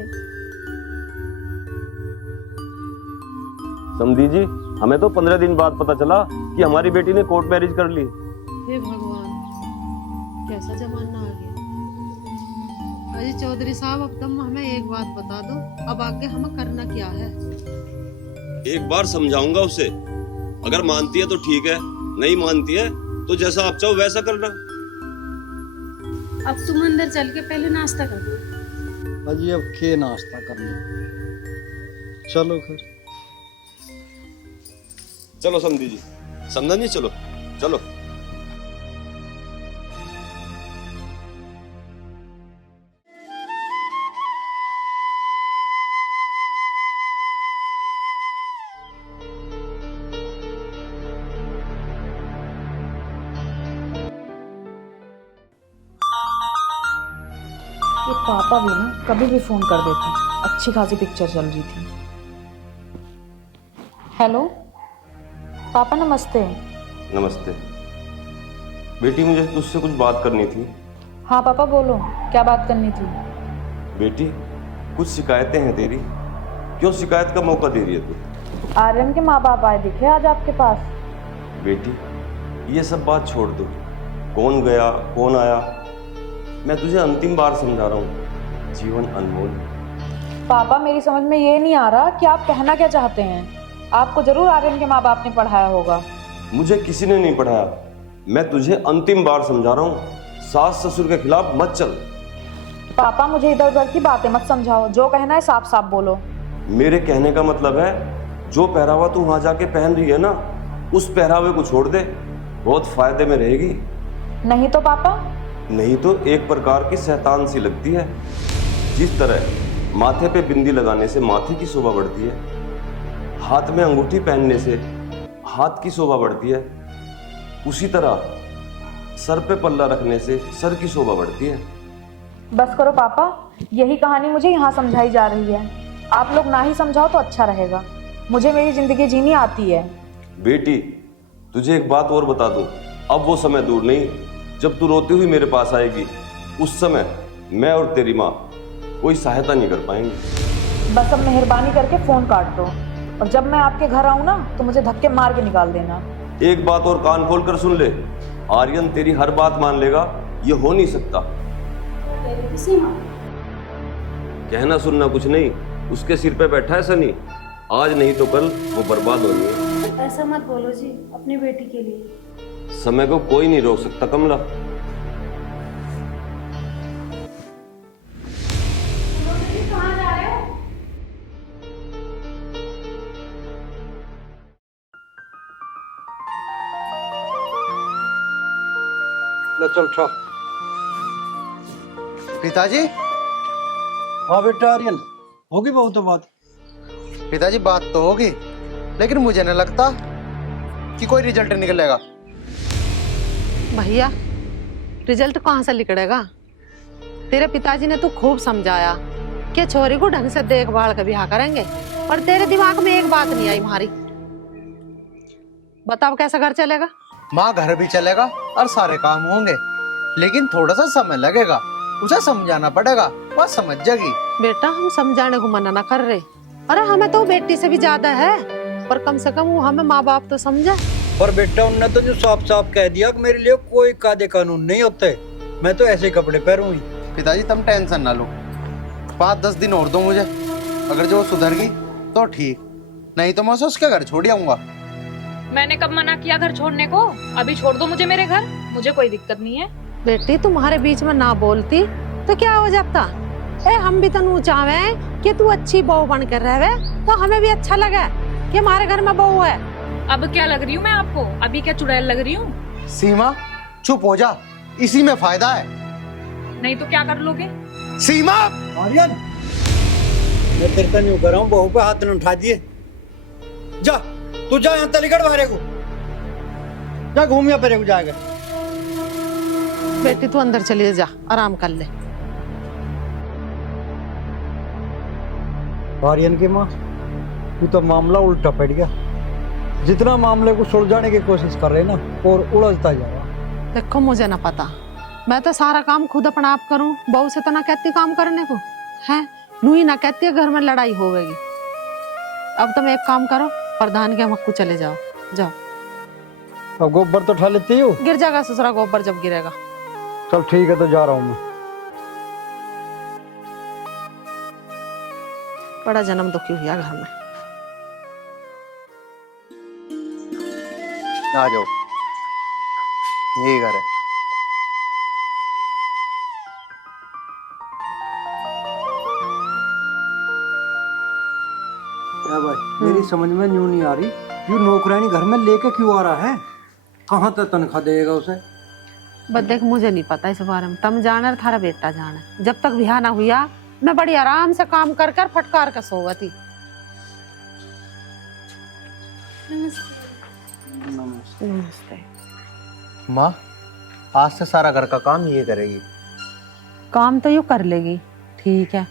समधी जी, हमें तो 15 दिन बाद पता चला कि हमारी बेटी ने कोर्ट मैरिज कर ली। हे भगवान, कैसा जमाना आ गया। अजी चौधरी साहब, अब तुम हमें एक बात बता दो, अब आगे हमें करना क्या है? एक बार समझाऊंगा उसे, अगर मानती है तो ठीक है, नहीं मानती है तो जैसा आप चाहो वैसा करना। अब तुम अंदर चल के पहले नाश्ता कर लो। अजी अब के नाश्ता करना, चलो फिर। चलो समधी जी, समझा नहीं? चलो चलो। ये पापा भी ना कभी भी फोन कर देते, अच्छी खासी पिक्चर चल रही थी। हेलो पापा, नमस्ते। नमस्ते बेटी, मुझे तुझसे कुछ बात करनी थी। हाँ पापा बोलो, क्या बात करनी थी? बेटी, कुछ शिकायतें हैं तेरी, क्यों शिकायत का मौका दे रही है तू? आर्यन के माँ बाप आए दिखे आज आपके पास। बेटी, ये सब बात छोड़ दो, कौन गया कौन आया, मैं तुझे अंतिम बार समझा रहा हूँ, जीवन अनमोल। पापा मेरी समझ में ये नहीं आ रहा कि आप कहना क्या चाहते हैं। आपको जरूर आर्यन के माँ बाप ने पढ़ाया होगा। मुझे किसी ने नहीं पढ़ाया, मैं तुझे अंतिम बार समझा रहा हूँ, सास ससुर के खिलाफ मत चल। पापा मुझे इधर उधर की बातें मत समझाओ, जो कहना है साफ साफ बोलो। मेरे कहने का मतलब है, जो पहरावा तू वहां जाके पहन रही है ना, उस पहरावे को छोड़ दे, बहुत फायदे में रहेगी। नहीं तो पापा? नहीं तो एक प्रकार की शैतान सी लगती है। जिस तरह माथे पे बिंदी लगाने से माथे की शोभा बढ़ती है, हाथ में अंगूठी पहनने से हाथ की शोभा बढ़ती है, उसी तरह सर पे पल्ला रखने से सर की शोभा बढ़ती है। बस करो पापा, यही कहानी मुझे यहाँ समझाई जा रही है। आप लोग ना ही समझाओ तो अच्छा रहेगा, मुझे मेरी जिंदगी जीनी आती है। बेटी, तुझे एक बात और बता दूं, अब वो समय दूर नहीं जब तू रोती हुई मेरे पास आएगी। उस समय मैं और तेरी माँ कोई सहायता नहीं कर पाएंगे। बस अब मेहरबानी करके फोन काट दो, और जब मैं आपके घर आऊँ ना तो मुझे धक्के मार के निकाल देना। एक बात और कान खोल कर सुन ले, आर्यन तेरी हर बात मान लेगा, ये हो नहीं सकता। कहना सुनना कुछ नहीं, उसके सिर पे बैठा है शनि, आज नहीं तो कल वो बर्बाद होनी है। ऐसा मत बोलो जी, अपनी बेटी के लिए। समय को कोई नहीं रोक सकता कमला। कहाँ जा ले चल छा। पिताजी, हाँ बेटा आर्यन, होगी बहू तो बात। पिताजी बात तो होगी, लेकिन मुझे नहीं लगता कि कोई रिजल्ट निकलेगा। भैया रिजल्ट कहाँ से निकलेगा? तेरे पिताजी ने तो खूब समझाया कि छोरी को ढंग से देखभाल कर ब्याह करेंगे, पर तेरे दिमाग में एक बात नहीं आई हमारी। बताओ कैसा घर चलेगा? माँ घर भी चलेगा और सारे काम होंगे, लेकिन थोड़ा सा समय लगेगा, उसे समझाना पड़ेगा, वह समझ जाएगी। बेटा हम समझाने को मना ना कर रहे, अरे हमें तो बेटी से भी ज्यादा है, पर कम से कम वो हमें माँ बाप तो समझे। पर बेटा उनने तो जो साफ साफ कह दिया कि मेरे लिए कोई कायदे कानून नहीं होते, मैं तो ऐसे कपड़े पहनूंगी। पिताजी तुम टेंशन ना लो, 5-10 दिन और दो मुझे, अगर जो सुधर गई तो ठीक, नहीं तो मैं उसे उसके घर छोड़ आऊंगा। मैंने कब मना किया घर छोड़ने को? अभी छोड़ दो मुझे मेरे घर, मुझे कोई दिक्कत नहीं है। बेटी तुम्हारे बीच में ना बोलती तो क्या हो जाता? हम भी तनु चाहे कि तू अच्छी बहू बन कर रहे, तो हमें भी अच्छा लगे कि हमारे घर में बहू है। अब क्या लग रही हूँ मैं आपको? अभी क्या चुड़ैल लग रही हूँ? सीमा चुप हो जा, इसी में फायदा है। नहीं तो क्या कर लोगे? सीमा! आर्यन, मैं तेरे से नहीं कर रहा हूँ, बहू पे हाथ न उठा दिए। जा तू जा, यहाँ तलीगढ़ बाहर को जा, घूम या फिर जाएगा। बेटी तू अंदर चलिए, जा आराम कर ले। आर्यन की माँ, तू तो मामला उल्टा पड़ गया। जितना मामले को सुलझाने की कोशिश कर रहे ना, और उलझता जा रहा। देखो मुझे ना पता, मैं तो सारा काम खुद अपना आप करूं, बहू से तो ना कहती काम करने को है, नू ही ना कहती है घर में लड़ाई होगी। अब तुम एक काम करो, प्रधान के मक्कू चले जाओ, जाओ। अब गोबर तो उठा लेती हूँ, गिर जाएगा ससुरा गोबर जब गिरेगा। चल ठीक है, तो जा रहा हूँ मैं। बड़ा जन्म दुखी हुआ घर में। आ जाओ, यही घर है। क्या भाई, मेरी समझ में यूं नहीं आ रही, यू नौकरानी घर में लेके क्यों आ रहा है? कहाँ तक तनख्वाह देगा उसे? बस देख मुझे नहीं पता इस बारे में, तुम जाने थारा बेटा जाने। जब तक ब्याह ना हुआ मैं बड़ी आराम से काम कर कर फटकार कर सोवती। नमस्ते। माँ आज से सारा घर का काम ये करेगी। काम तो यू कर लेगी, ठीक है,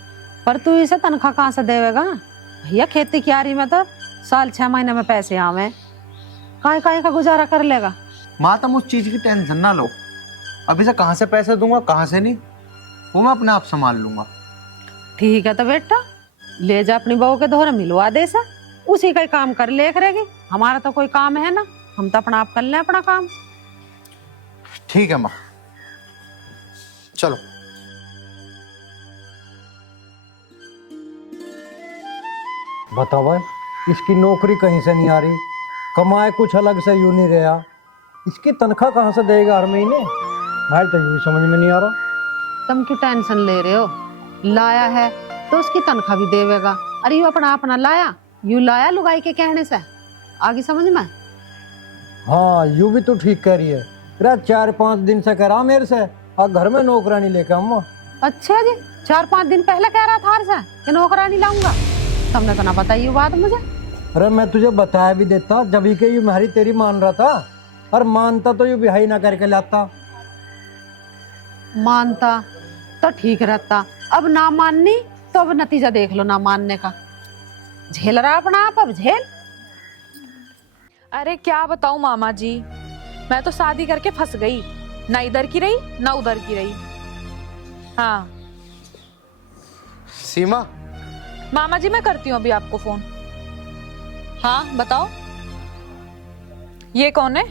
पर तू इसे तनख्वाह कहाँ से देवेगा? भैया खेती कियारी में तो साल 6 महीने में पैसे आवे, काहे का गुजारा कर लेगा? माँ तुम उस चीज की टेंशन ना लो, अभी से कहाँ से पैसे दूंगा कहाँ से नहीं, वो मैं अपने आप संभाल लूंगा। ठीक है तो बेटा ले जा अपनी बहू के दोहरे मिलवा दे से, उसी का ही काम कर ले करेगी। हमारा तो कोई काम है ना, हम तो अपना आप कर ले अपना काम। ठीक है माँ, चलो। बता भाई, इसकी नौकरी कहीं से नहीं आ रही, कमाए कुछ अलग से यूं नहीं रहा, इसकी तनख्वाह कहाँ से देगा हर महीने? भाई तो यूं समझ में नहीं आ रहा। तुम क्यों टेंशन ले रहे हो? लाया है तो उसकी तनख्वाह भी देवेगा। अरे यू अपना अपना लाया, यू लाया लुगाई के कहने से, आगे समझ में? हाँ यूं भी तो ठीक कह रही है। 4-5 दिन से कह रहा मेरे से घर में नौकरानी लेकर आऊंगा। अच्छा जी, 4-5 दिन पहले कह रहा था से कि नौकरानी लाऊंगा, तुमने तो ना बताई बात मुझे। अरे मैं तुझे बताया भी देता, जब ही के यू मेरी तेरी मान रहा था, और मानता तो यू बिहाई ना करके लाता। मानता तो ठीक रहता, अब ना माननी तो अब नतीजा देख लो ना मानने का। झेल रहा अपना आप, अब झेल। अरे क्या बताऊं मामा जी, मैं तो शादी करके फंस गई, ना इधर की रही ना उधर की रही। हाँ सीमा, मामा जी मैं करती हूँ अभी आपको फोन। हाँ बताओ, ये कौन है?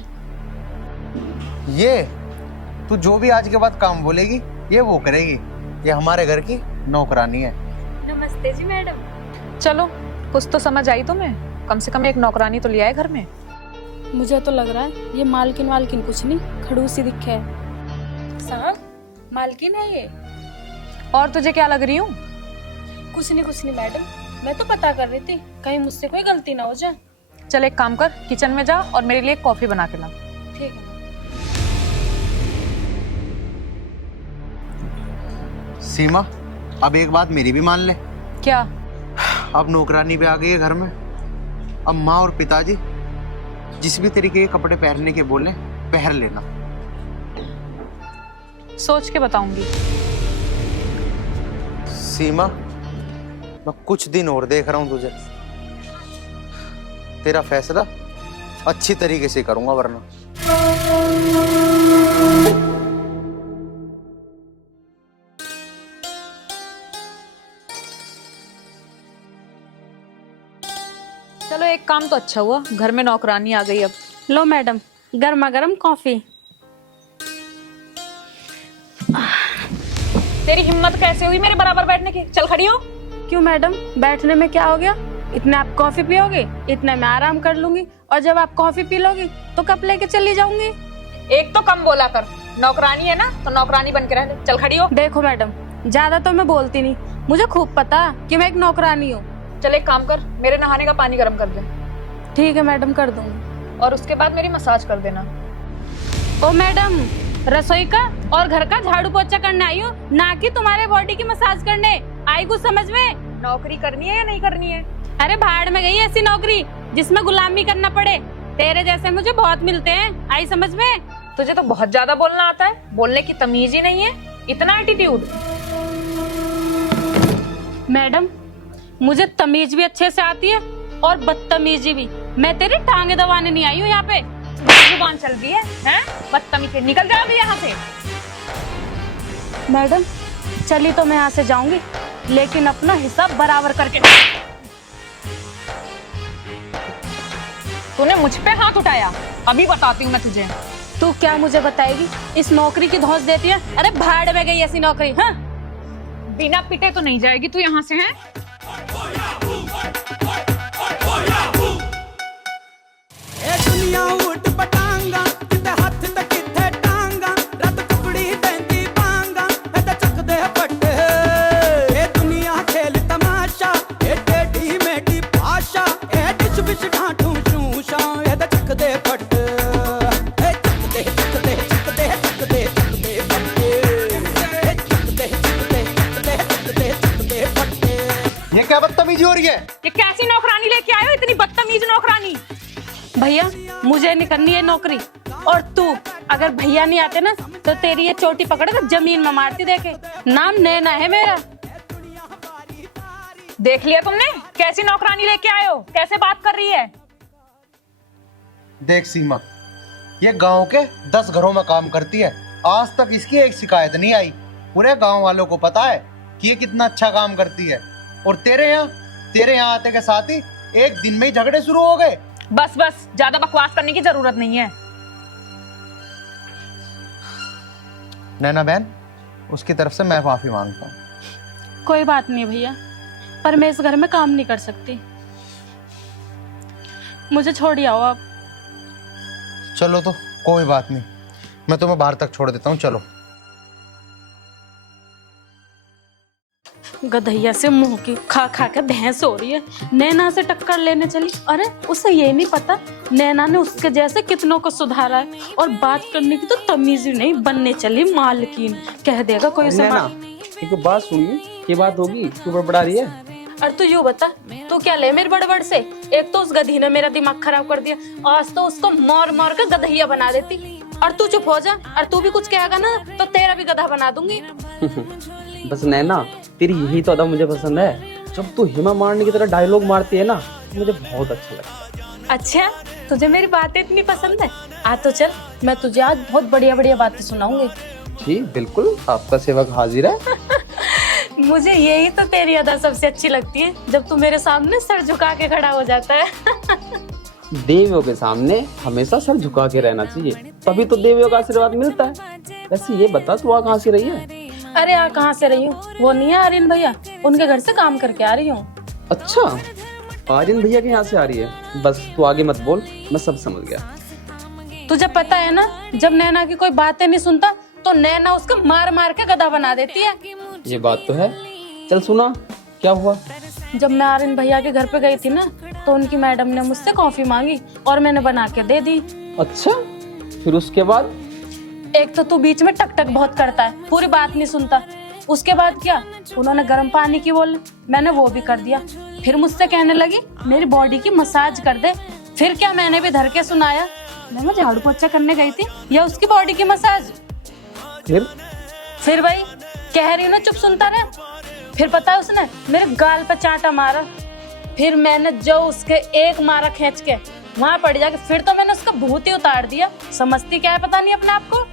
ये तू जो भी आज के बाद काम बोलेगी ये वो करेगी, ये हमारे घर की नौकरानी है। नमस्ते जी मैडम। चलो कुछ तो समझ आई तुम्हें, कम से कम एक नौकरानी तो लिया है घर में। मुझे तो लग रहा है ये मालकिन वालकिन कुछ नहीं, खड़ूसी दिखे है। हाँ मालकिन है ये। और तुझे क्या लग रही हूँ? कुछ नहीं मैडम, मैं तो पता कर रही थी कहीं मुझसे कोई गलती ना हो जाए। चल एक काम कर, किचन में जा और मेरे लिए कॉफी बना के ला। ठीक है। सीमा, अब एक बात मेरी भी मान ले। क्या? अब नौकरानी भी आ गई है घर में। अब माँ और पिताजी जिस भी तरीके के कपड़े पहनने के बोले पहन लेना। सोच के बताऊंगी। सीमा, मैं कुछ दिन और देख रहा हूं तुझे। तेरा फैसला अच्छी तरीके से करूंगा, वरना चलो एक काम तो अच्छा हुआ, घर में नौकरानी आ गई। अब लो मैडम, गर्मा गर्म कॉफी। तेरी हिम्मत कैसे हुई मेरे बराबर बैठने की? चल खड़ी हो। क्यों मैडम, बैठने में क्या हो गया? इतने आप कॉफी पियोगे, इतने मैं आराम कर लूंगी, और जब आप कॉफी पी लोगी तो कप लेके चली जाऊंगी। एक तो कम बोला कर, नौकरानी है ना तो नौकरानी बन के रह ले। चल खड़ी हो। देखो मैडम, ज्यादा तो मैं बोलती नहीं, मुझे खूब पता कि मैं एक नौकरानी हूँ। चल एक काम कर, मेरे नहाने का पानी गर्म कर दे, ठीक है मैडम, कर दूंगी। और उसके बाद मेरी मसाज कर देना। ओ मैडम, रसोई का और घर का झाड़ू पोछा करने आई हूँ, ना कि तुम्हारे बॉडी की मसाज करने। आई कुछ समझ में? नौकरी करनी है या नहीं करनी है? अरे भाड़ में गई ऐसी नौकरी जिसमें गुलामी करना पड़े। तेरे जैसे मुझे बहुत मिलते हैं, आई समझ में? तुझे तो बहुत ज्यादा बोलना आता है, बोलने की तमीज ही नहीं है, इतना एटीट्यूड। मैडम, मुझे तमीज भी अच्छे से आती है और बदतमीजी भी। मैं तेरी टांगे दबाने नहीं आई हूँ यहाँ पे। जुबान चल रही है, हैं? बदतमीज, निकल जा अभी यहाँ से। मैडम, चली तो मैं यहाँ से जाऊंगी, लेकिन अपना हिसाब बराबर करके। तूने मुझ पे हाथ उठाया, अभी बताती हूँ मैं तुझे। तू क्या मुझे बताएगी? इस नौकरी की धौंस देती है? अरे भाड़ में गई ऐसी नौकरी। हाँ, बिना पिटे तो नहीं जाएगी तू यहाँ से, हैं? ये क्या बदतमीजी हो रही है? ये कैसी नौकरानी लेके आए हो, इतनी बदतमीज नौकरानी? भैया, मुझे नहीं करनी है नौकरी। और तू अगर भैया नहीं आते ना तो तेरी ये चोटी पकड़ कर जमीन में मारती। देखे, नाम नैना है मेरा। देख लिया तुमने कैसी नौकरानी लेके आए हो, कैसे बात कर रही है? देख सीमा, ये गांव के 10 घरों में काम करती है, आज तक इसकी एक शिकायत नहीं आई। पूरे गांव वालों को पता है कि ये कितना अच्छा काम करती है। और तेरे यहाँ आते के साथ ही एक दिन में ही झगड़े शुरू हो गए। बस बस, ज्यादा बकवास करने की जरूरत नहीं है। नैना बहन, उसकी तरफ से मैं माफी मांगता हूँ। कोई बात नहीं भैया, पर मैं इस घर में काम नहीं कर सकती। मुझे छोड़ आओ आप। चलो तो कोई बात नहीं, मैं तुम्हें बाहर तक छोड़ देता हूँ, चलो। गधैया से मुंह की खा खा के भैंस हो रही है। नैना से टक्कर लेने चली, अरे उसे ये नहीं पता नैना ने उसके जैसे कितनों को सुधारा है। और बात करने की तो तमीज ही नहीं, बनने चली मालकिन। कह देगा कोई एक बात सुनिए, ये बात होगी, तू बड़बड़ा रही है। और तू यूँ बता, तू क्या ले मेरे बड़बड़ से? एक तो उस गधी ने मेरा दिमाग खराब कर दिया, आज तो उसको मार मार कर गधैया बना देती। और तू चुप हो जा, और तू भी कुछ कहेगा ना तो तेरा भी गधा बना दूंगी। बस नैना, तेरी यही तो अदा मुझे पसंद है। जब तू हेमा मारने की तरह डायलॉग मारती है ना, तो मुझे बहुत अच्छा लगता है। अच्छा, तुझे मेरी बातें इतनी पसंद है? आ तो चल, मैं तुझे आज बहुत बढ़िया बढ़िया बातें सुनाऊंगी। जी बिल्कुल, आपका सेवक हाजिर है। मुझे यही तो तेरी अदा सबसे अच्छी लगती है, जब तू मेरे सामने सर झुका के खड़ा हो जाता है। देवियों के सामने हमेशा सर झुका के रहना चाहिए, तभी तो देवियों का आशीर्वाद मिलता है। वैसे ये बता, तू आ कहाँ से रही है? अरे आ कहाँ से रही हूँ, वो नहीं है आर्यन भैया, उनके घर से काम करके आ रही हूँ। अच्छा, आर्यन भैया के यहाँ से आ रही है? बस तू आगे मत बोल, मैं सब समझ गया। तुझे पता है ना, जब नैना की कोई बातें नहीं सुनता तो नैना उसको मार मार के गधा बना देती है। ये बात तो है। चल सुना, क्या हुआ? जब मैं आर्यन भैया के घर पे गई थी ना, तो उनकी मैडम ने मुझसे कॉफी मांगी और मैंने बना के दे दी। अच्छा, फिर उसके बाद? एक तो तू बीच में टक टक बहुत करता है, पूरी बात नहीं सुनता। उसके बाद क्या, उन्होंने गर्म पानी की बोली, मैंने वो भी कर दिया। फिर मुझसे कहने लगी मेरी बॉडी की मसाज कर दे। फिर क्या, मैंने भी धर के सुनाया, मैं झाड़ू पोछा करने गई थी या उसकी बॉडी की मसाज। फिर भाई कह रही हूँ ना, चुप सुनता रहे। फिर पता है उसने मेरे गाल पे चांटा मारा। फिर मैंने जो उसके एक मारा खींच के वहां पड़ जाके, फिर तो मैंने उसका भूत ही उतार दिया। समझती क्या है पता नहीं अपने आप को।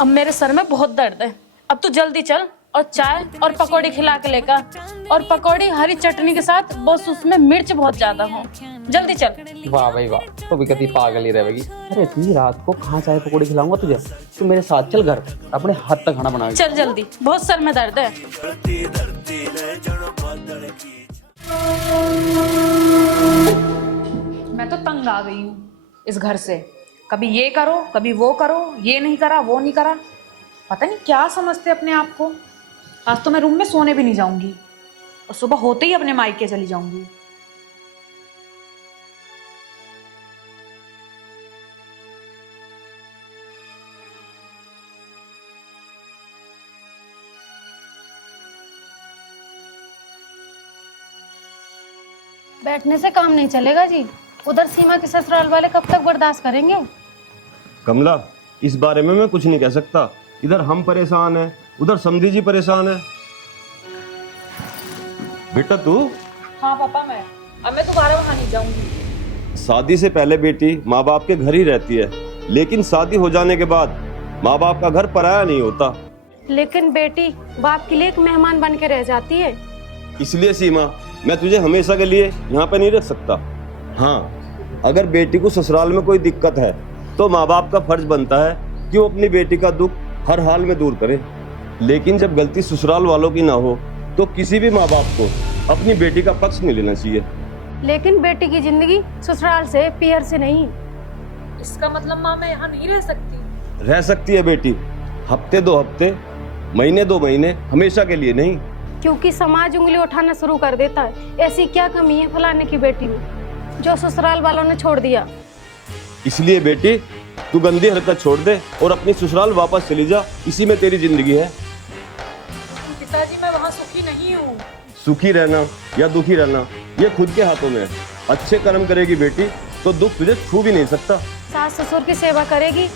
अब मेरे सर में बहुत दर्द है, अब तू जल्दी चल और चाय और पकौड़ी खिला के लेकर, और पकौड़ी हरी चटनी के साथ, बस उसमें मिर्च बहुत ज्यादा हो। जल्दी चल। वाह भाई वाह, तो भी कभी पागल ही रहेगी। अरे इतनी रात को कहाँ चाय पकौड़ी खिलाऊंगा तुझे, तू मेरे साथ चल घर, अपने हाथ तक खाना बना। चल जल्दी, बहुत सर में दर्द है। मैं तो तंग आ गई हूँ इस घर से। कभी ये करो, कभी वो करो, ये नहीं करा, वो नहीं करा, पता नहीं क्या समझते अपने आप को। आज तो मैं रूम में सोने भी नहीं जाऊंगी और सुबह होते ही अपने मायके चली जाऊंगी। बैठने से काम नहीं चलेगा जी। उधर सीमा के ससुराल वाले कब तक बर्दाश्त करेंगे? कमला, इस बारे में मैं कुछ नहीं कह सकता। इधर हम परेशान हैं, उधर समधी जी परेशान है। बेटा तू, हाँ पापा, अब मैं दोबारा वहां नहीं जाऊंगी। शादी से पहले बेटी माँ बाप के घर ही रहती है, लेकिन शादी हो जाने के बाद माँ बाप का घर पराया नहीं होता। लेकिन बेटी बाप के लिए एक मेहमान बन के रह जाती है। इसलिए सीमा, मैं तुझे हमेशा के लिए यहाँ पे नहीं रख सकता। हाँ, अगर बेटी को ससुराल में कोई दिक्कत है तो माँ बाप का फर्ज बनता है कि वो अपनी बेटी का दुख हर हाल में दूर करे। लेकिन जब गलती ससुराल वालों की ना हो तो किसी भी माँ बाप को अपनी बेटी का पक्ष नहीं लेना चाहिए। लेकिन बेटी की जिंदगी ससुराल से, पियर से नहीं। इसका मतलब माँ मैं यहाँ नहीं रह सकती? रह सकती है बेटी, हफ्ते 2 हफ्ते, महीने 2 महीने, हमेशा के लिए नहीं। क्योंकि समाज उंगली उठाना शुरू कर देता है। ऐसी क्या कमी है फलाने की बेटी में जो ससुराल वालों ने छोड़ दिया? इसलिए बेटी तू गंदी हरकत छोड़ दे और अपनी ससुराल वापस चली जा, इसी में तेरी जिंदगी है। पिताजी मैं वहाँ सुखी नहीं हूँ। सुखी रहना या दुखी रहना ये खुद के हाथों में है। अच्छे कर्म करेगी बेटी तो दुख तुझे छू भी नहीं सकता। सास ससुर की सेवा करेगी,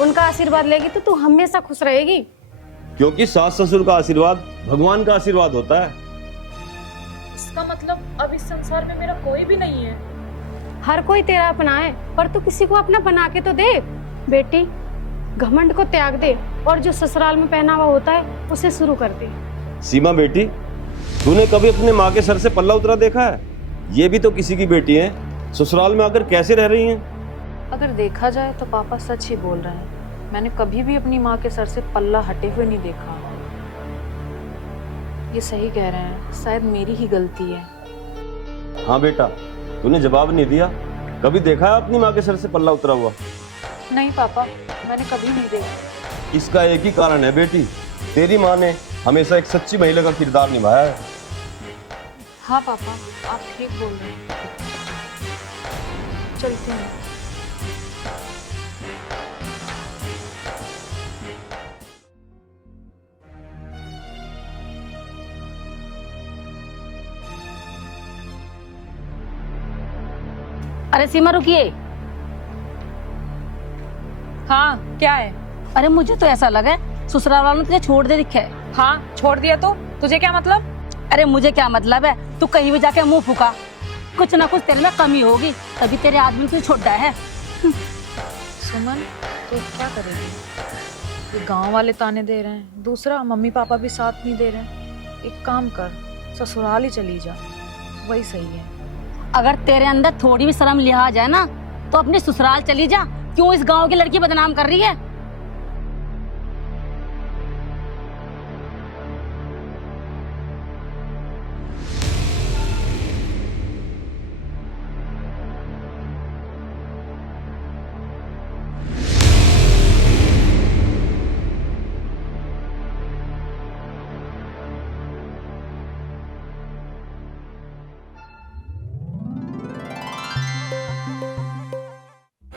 उनका आशीर्वाद लेगी तो तू हमेशा खुश रहेगी। क्योंकि सास ससुर का आशीर्वाद भगवान का आशीर्वाद होता है। इसका मतलब अब इस संसार में मेरा कोई भी नहीं है? हर कोई तेरा अपना है, पर तू किसी को अपना बना के तो देख। बेटी घमंड को त्याग दे और जो ससुराल में पहनावा होता है उसे शुरू कर दे। सीमा बेटी, तूने कभी अपने माँ के सर से पल्ला उतरा देखा है? ये भी तो किसी की बेटी है, ससुराल में आकर कैसे रह रही हैं? अगर देखा जाए तो पापा सच ही बोल रहे हैं। मैंने कभी भी अपनी माँ के सर से पल्ला हटे हुए नहीं देखा। ये सही कह रहे हैं, शायद मेरी ही गलती है। हाँ बेटा, तूने जवाब नहीं दिया। कभी देखा है अपनी माँ के सर से पल्ला उतरा हुआ? नहीं पापा, मैंने कभी नहीं देखा। इसका एक ही कारण है बेटी, तेरी माँ ने हमेशा एक सच्ची महिला का किरदार निभाया है। हाँ पापा, आप ठीक बोल रहे हैं। चलते हैं। अरे सीमा रुकिए। हाँ क्या है? अरे मुझे तो ऐसा लगा ससुराल वालों ने तुझे छोड़ दे दिखा है। हाँ छोड़ दिया तो तुझे क्या मतलब? अरे मुझे क्या मतलब है, तू कहीं भी जाके मुंह फूका, कुछ ना कुछ तेरे में कमी होगी, तभी तेरे आदमी तुझे छोड़ दिया है। सुमन तो क्या करेगी? ये गांव वाले ताने दे रहे हैं, दूसरा मम्मी पापा भी साथ नहीं दे रहे हैं। एक काम कर, ससुराल ही चली जा, वही सही है। अगर तेरे अंदर थोड़ी भी शर्म लिहाज है ना तो अपने ससुराल चली जा। क्यों इस गांव की लड़की बदनाम कर रही है?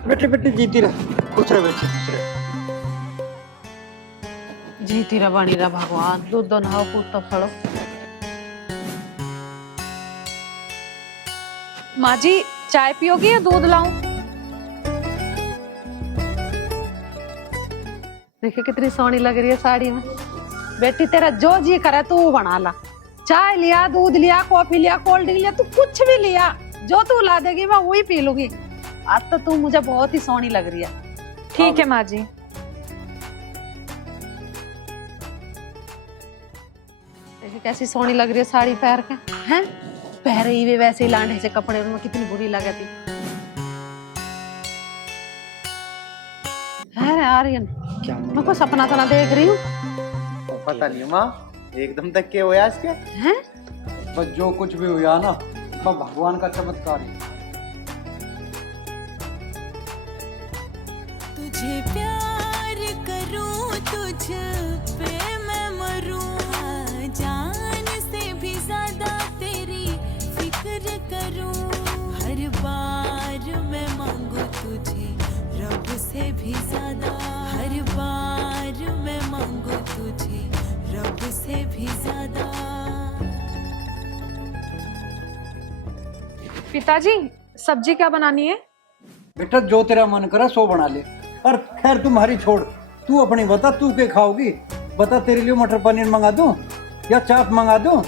बेटे बेटे जीती रह, खुश रह बेटे, खुश रह। जीती रहा बनी रहा भगवान, दूध दो नहाओ कूद तो फड़ो। माँ जी चाय पियोगी या दूध लाऊं? देखिए कितनी सोहनी लग रही है साड़ी में। बेटी तेरा जो जी करे तू वो बना ला। चाय लिया, दूध लिया, कॉफी लिया, कोल्ड ड्रिंक लिया, तू कुछ भी लिया, जो तू ला देगी मैं वही पी लूंगी। आज तो तू मुझे बहुत ही सोहनी लग रही है। ठीक है माँ जी। देखिए कैसी सोहनी लग रही है साड़ी पहन के। हैं पहरे ही वे वैसे ही लांडे से कपड़े में कितनी बुरी लगे थी। अरे आर्यन क्या मैं कुछ सपना तो ना देख रही हूँ। पता नहीं माँ, एकदम तक के हुआ इसके। हैं बस जो कुछ भी हुआ ना वो भगवान का चमत्कार है। तुझे प्यार करूं, तुझ पे मैं मरूं, जान से भी ज्यादा तेरी फिक्र करूं। हर बार मैं मांगू तुझे रब से भी ज्यादा, हर बार मैं मांगू तुझे रब से भी ज्यादा। पिताजी सब्जी क्या बनानी है? बेटा जो तेरा मन करे सो बना ले। और खैर तुम्हारी छोड़, तू अपनी बता, तू क्या खाओगी? बता तेरे लिए मटर पनीर मंगा दूं या चाप मंगा दूं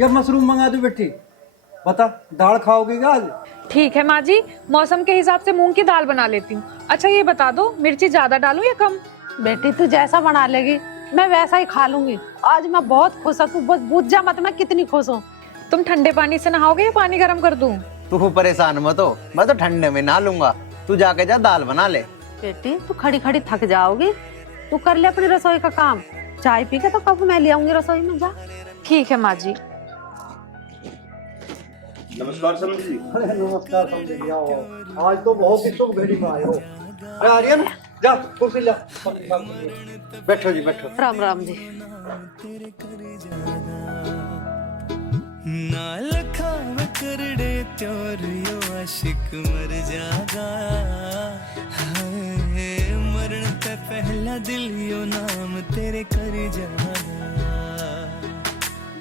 या मशरूम मंगा दूं? बेटी बता, दाल खाओगी क्या आज? ठीक है माँ जी, मौसम के हिसाब से मूंग की दाल बना लेती हूँ। अच्छा ये बता दो मिर्ची ज्यादा डालूं या कम? बेटी तू जैसा बना लेगी मैं वैसा ही खा लूंगी। आज मैं बहुत खुश हूँ, तू बस बुझ जा मत मैं कितनी खुश हूँ। तुम ठंडे पानी से नहाओगे या पानी गर्म कर दूं? तू परेशान मत हो, मैं तो ठंडे में नहा लूंगा। तू जाके जा दाल बना ले। बेटी तू खड़ी खड़ी थक जाओगी, तू कर ले अपनी रसोई का काम। चाय पी के तो कब मैं ले आऊंगी रसोई में, जा। ठीक है माँ जी। नमस्कार समझी जी। अरे नमस्कार समझ लिया हो, आज तो बहुत ही शुभ घड़ी में आए हो। अरे आर्यन जा कुर्सी ला, बैठो जी बैठो। राम राम जी। नाल खाव करड़े त्योर यो आशिक मर जागा, हाय मरण ते पहला दिल यो नाम तेरे कर जागा।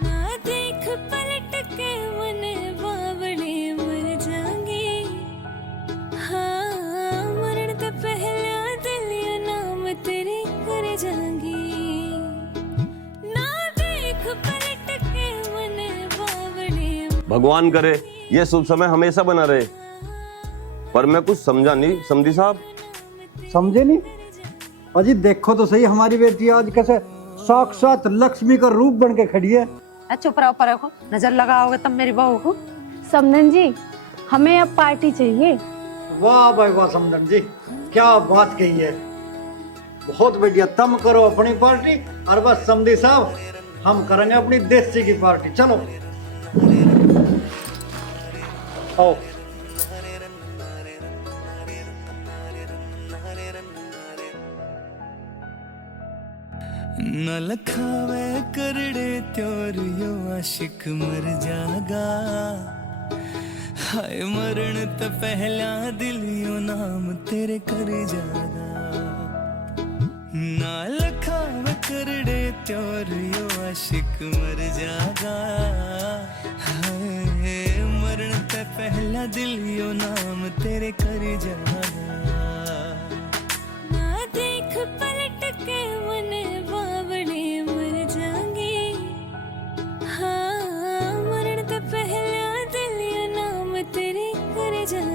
ना देख पलट के मन बावड़े मर जाएंगे, हाँ मरण ते पहला दिल यो नाम तेरे कर जाएंगे। ना देख पलट के मन भगवान करे ये शुभ समय हमेशा बना रहे। पर मैं कुछ समझा नहीं समधी साहब। समझे नहीं? अजी देखो तो सही, हमारी बेटी आज कैसे साक्षात लक्ष्मी का रूप बन के खड़ी है। चुप रहो, पर रखो, नजर लगाओगे तब मेरी बहू को। समधन जी हमें अब पार्टी चाहिए। वाह भाई वाह समधन जी, क्या बात कही है, बहुत बढ़िया। तुम करो अपनी पार्टी और बस समधी साहब हम करेंगे अपनी देसी की पार्टी। चलो आओ। न लखावे करड़े त्योर यो आशिक मर जागा, हाय मरण त पहला दिल यो नाम तेरे कर जागा। न लखावे करड़े त्योर यो आशिक मर जागा, हाय मरण त पहला दिल यो नाम तेरे कर जागा। ना देख पलट के मन बावड़े मर जाएंगे, हाँ मरण तो पहला दिल यो नाम तेरे कर जाएगा।